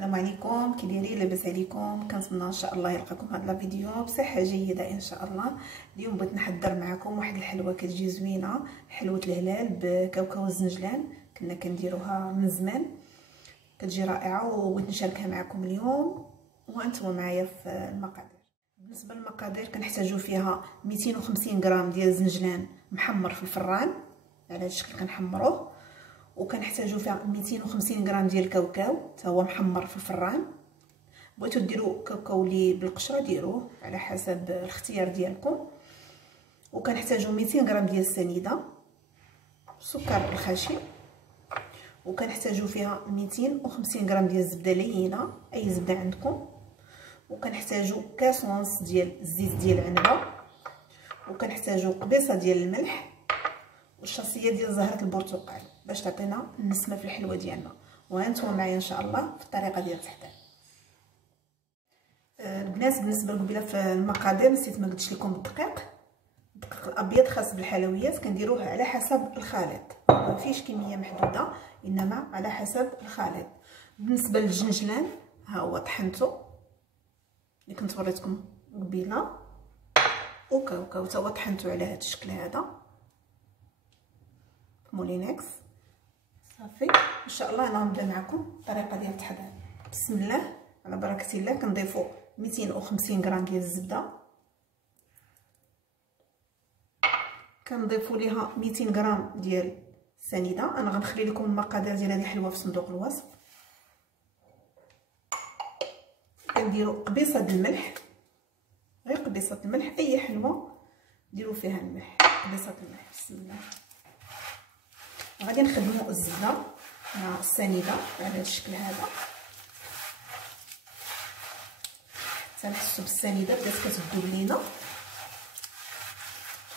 السلام عليكم، كي دايرين؟ لاباس عليكم؟ كنتمنى ان شاء الله يلقاكم هذا الفيديو بصحه جيده ان شاء الله. اليوم بغيت نحضر معكم واحد الحلوه كتجي زوينه، حلوه الهلال بكاوكاو الزنجلان. كنا كنديروها من زمان، كتجي رائعه وبغيت نشاركها معكم اليوم وانتم معايا في المقادير. بالنسبه للمقادير كنحتاجوا فيها 250 غرام ديال الزنجلان محمر في الفران، على هذا الشكل كنحمروه. وكنحتاجوا فيها 250 غرام ديال الكاوكاو حتى هو محمر في الفران. بغيتو ديروا كاوكاو لي بالقشره ديروه على حسب الاختيار ديالكم. وكنحتاجوا 200 غرام ديال السنيده، سكر الخشن. وكنحتاجوا فيها 250 غرام ديال الزبده لينه، اي زبده عندكم. وكنحتاجوا كاس ونص ديال الزيت ديال العنبه. وكنحتاجوا قبيصه ديال الملح والشاصيه ديال زهره البرتقال باش تعطينا النسمه في الحلوه ديالنا. وهانتوما معايا ان شاء الله في الطريقه ديال التحضير. البنات بالنسبه للقبيله في المقادير نسيت ما قلتش لكم الدقيق الابيض خاص بالحلويات كنديروه على حسب الخليط، ما فيش كميه محدوده انما على حسب الخليط. بالنسبه للجنجلان ها هو طحنته اللي كنت وريتكم قبيله، وكاوكاو تا هو طحنته على هذا الشكل هذا مولينكس. صافي ان شاء الله انا غنبدا معكم الطريقه ديال التحضير. بسم الله على بركه الله. كنضيفوا 250 غرام ديال الزبده، كنضيفوا ليها 200 غرام ديال السنيده. انا غنخلي لكم المقادير ديال هذه الحلوه في صندوق الوصف. كنديروا قبيصه ديال الملح، غير قبيصه الملح، اي حلوه ديروا فيها الملح، قبيصه الملح. بسم الله. غادي نخدموا الزبده مع السنيده على هذا الشكل هذا حتى نحسوا بالسنيده بدات كتذوب لينا.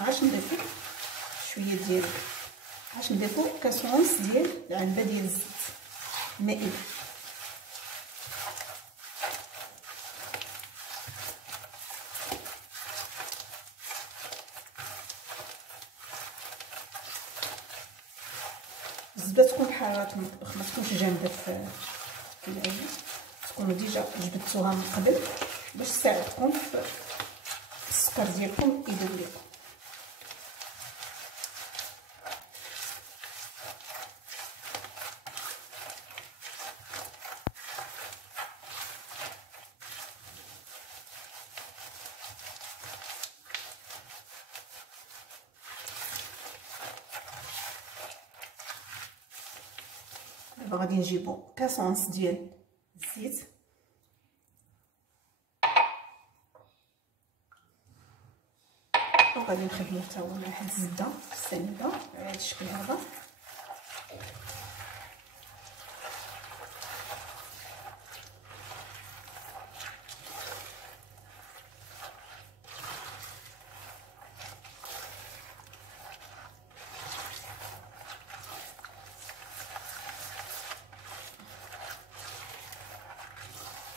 عاش نضيفوا شويه ديال نضيفوا كاس ونص ديال العنبه ديال الزيت مائي. الزبده تكون بحراره المطبخ، ما تكونش جامده في العجين، تكونوا ديجا جبدتوها من قبل باش تساعدكم في السكر ديالكم يذوب لكم. دابا غادي نجيبو كاس ونص ديال الزيت، وغادي نخدمو حتى هو مع واحد الزبده السنيده على هذا الشكل هذا.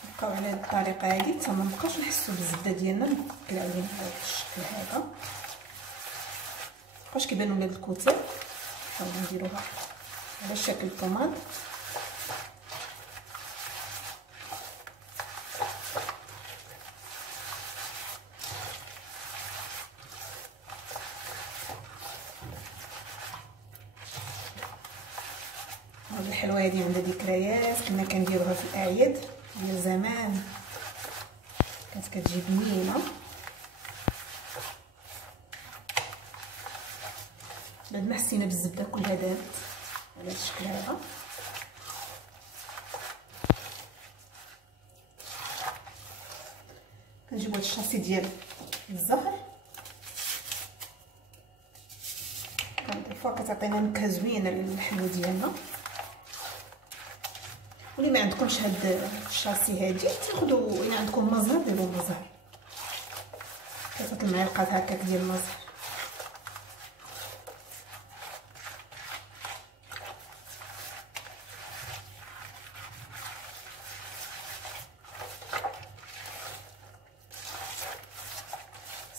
نبقاو على هذه الطريقه هذه حتى ما نبقاوش نحسوا بالزبده ديالنا مكلكله علينا بهذا الشكل هذا، مابقاوش كيبانوا لنا الكتل. حاولوا نديروها على شكل طوماط. هذه الحلوه هذه عندها ذكريات، كنا كنديروها في الاعياد ديال زمان، كانت كتجي بنينه. بعد ما حسينا بالزبده كلها دابت على هذا الشكل هذا، كنجيبو هاد الشاصي ديال الزهر كنضيفوها، كتعطينا نكهه زوينه للحلوه ديالنا. واللي ما عندكمش هاد الشاصي هادي تاخذوا، الا عندكم مزهر ديروا مزهر، ثلاثه المعالق هكاك ديال المزهر.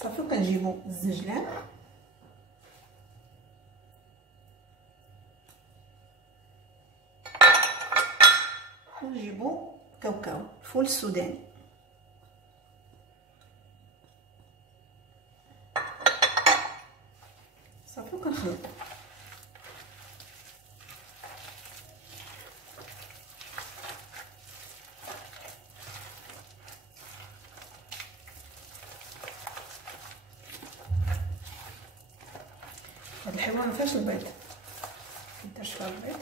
صافي. وكنجيبوا الزنجلان ونجيبوا كاوكاو، الفول السوداني. صافي وكنخلطو. هاد الحلوه مفيهاش البيض، منديرش فيها البيض.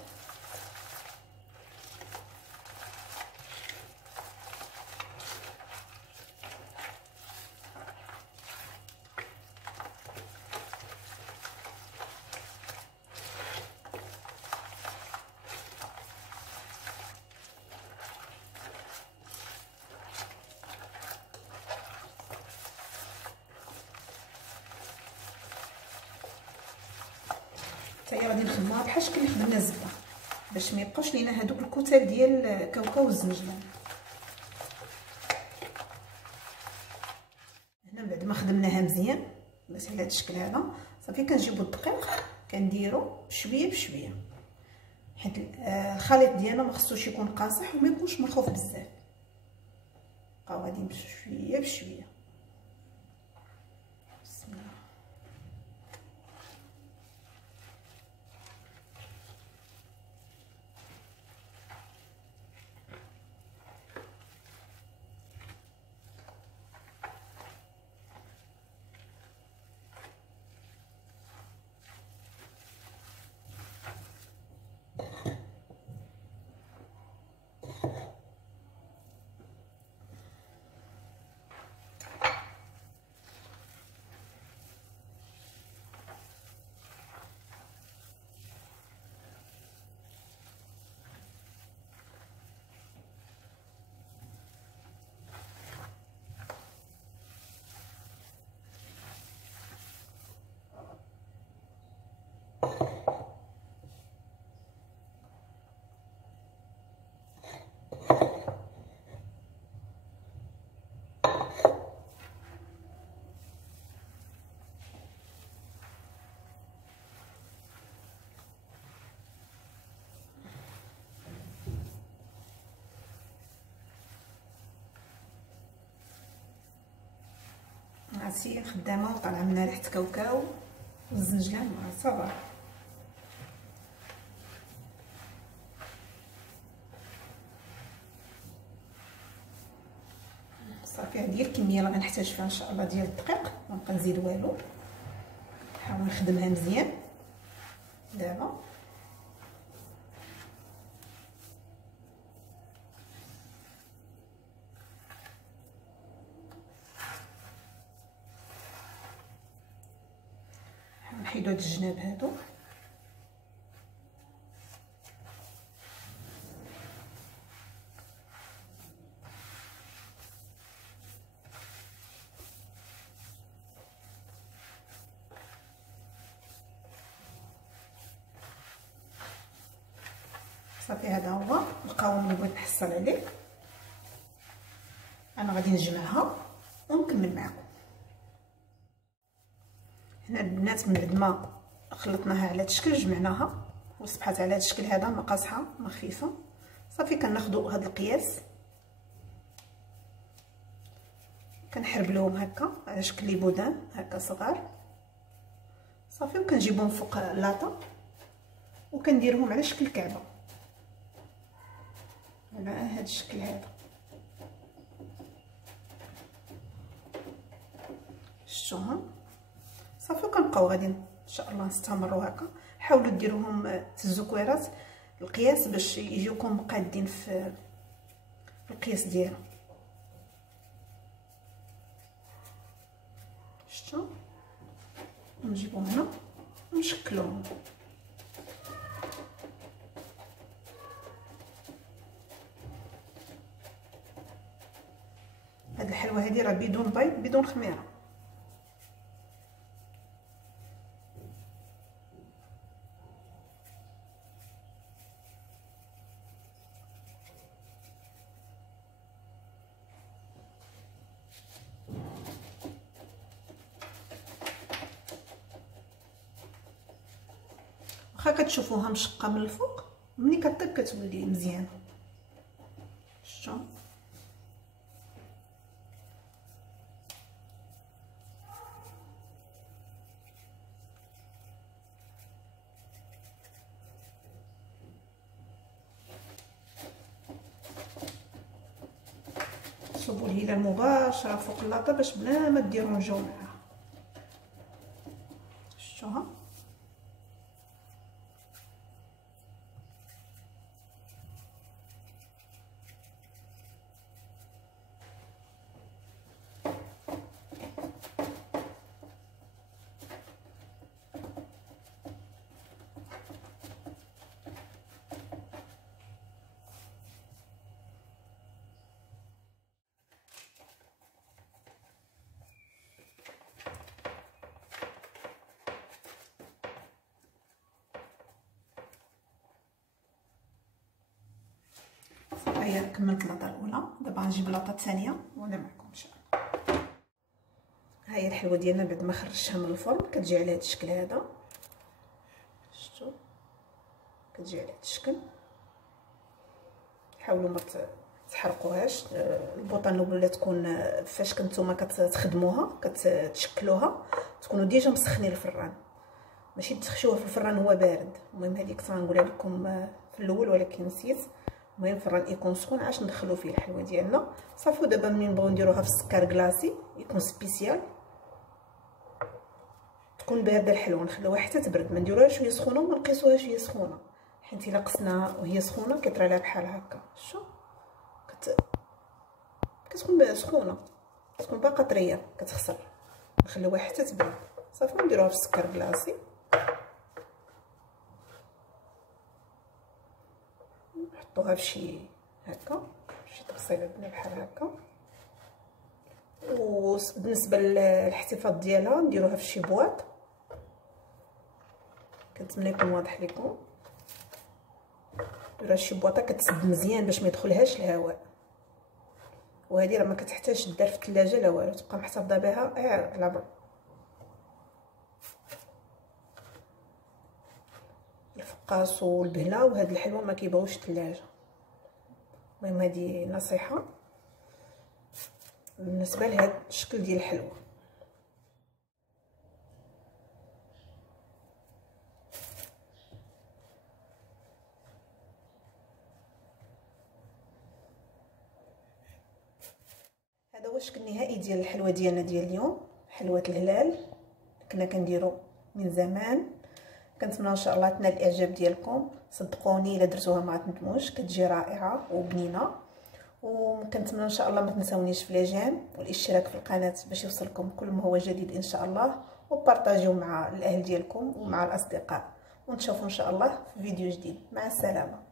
حتى هي غادي نخدموها بحال شكل اللي خدمنا الزبده، باش ما يبقاوش لينا هادوك الكتل ديال الكاوكاو والزنجلان. هنا بعد ما خدمناها مزيان بس على هذا الشكل هذا، صافي كنجيبو الدقيق كنديرو بشويه بشويه، حيت الخليط ديالنا ما خصوش يكون قاصح وما يكونش مرخوف بزاف. بقاو غادي بشويه بشويه. بسم الله. عرفتي خدامه وطالعه منها ريحه كاوكاو والزنجلان مع صباح. صافي هذه هي الكميه اللي غنحتاج فيها ان شاء الله ديال الدقيق، ما نبقى نزيد والو. نحاول نخدمها مزيان دابا. نحيدو هاد الجناب هادو. صافي هذا هو القوام اللي بغيت نحصل عليه. انا غادي نجمعها ونكمل معكم. هنا البنات من بعد ما خلطناها على هذا الشكل جمعناها وصبحت على هذا الشكل هذا، ما قاصحه ما خفيفه. صافي كناخذوا هذا القياس كنحربلوهم هكا على شكل ليبودان هكا صغار. صافي وكنجيبهم فوق لاطه وكنديرهم على شكل كعبه على هذا الشكل هذا. شفتوهم؟ صافي وكنبقاو غادي ان شاء الله نستمروا هكا. حاولوا ديروهم الزكويرات القياس باش يجيوكم قادين في القياس ديالهم. شفتوا؟ نجيبو هنا ونشكلوهم. هاد الحلوه هادي راه بدون بيض بدون خميره. واخا كتشوفوها مشقه من الفوق، ملي كطيب كتولي مزيانه. شفتوا؟ كتصوبوا الهلال مباشره فوق اللاطه باش بلا ما ديروا نجو معاها. شفتوها؟ هيا كملت اللاطه الاولى، دابا غنجيب اللاطه الثانيه وانا معكم ان شاء الله. هاهي الحلوه ديالنا بعد ما خرجتها من الفرن كتجي على هذا الشكل هذا، شفتوا كتجي على هذا الشكل. حاولوا ما تحرقوهاش. البوطه ولا تكون فاش كنتوما كتخدموها كتشكلوها تكونوا ديجا مسخنين الفران، ماشي تخشوها في الفران هو بارد. المهم هذيك تنقولها لكم في الاول ولكن نسيت. المهم الفران يكون سخون عاش ندخلوا فيه الحلوه ديالنا صافي. ودابا ملي نبغيو نديروها في السكر كلاصي يكون سبيسيال تكون بارده الحلوه، نخلوها حتى تبرد، ما نديروهاش شويه سخونه وما نقيسوها شويه سخونه، حيت الا قسنا وهي سخونه كيطرى لها بحال هكا. شوف كتكون سخونه، تكون باقا طريه كتخسر. نخلوها حتى تبرد صافي ونديروها في السكر كلاصي. نحطوها في شي هكا شي تبصيله بحال هكا. وبالنسبه للاحتفاظ ديالها نديروها في شي بواط، كنتمنى يكون واضح لكم. ديروها شي بواطه كتسد مزيان باش ما يدخلهاش الهواء. وهذه راه ما كتحتاجش تدار في الثلاجه لا والو، تبقى محتفظه بها على برا. الفقاص والبهله وهاد الحلوه ما كيبغيوش الثلاجه. المهم هذه نصيحه بالنسبه لهذا الشكل ديال الحلوه. هذا هو الشكل النهائي ديال الحلوه ديالنا ديال اليوم، حلوه الهلال كنا كنديرو من زمان. كنتمنى ان شاء الله تنال الاعجاب ديالكم. صدقوني الا درتوها ما تندموش، كتجي رائعه وبنينه. وكنتمنى ان شاء الله ما تنساونيش في ليجيم والاشتراك في القناه باش يوصلكم كل ما هو جديد ان شاء الله، وبارطاجيو مع الاهل ديالكم ومع الاصدقاء. ونتشوفوا ان شاء الله في فيديو جديد. مع السلامه.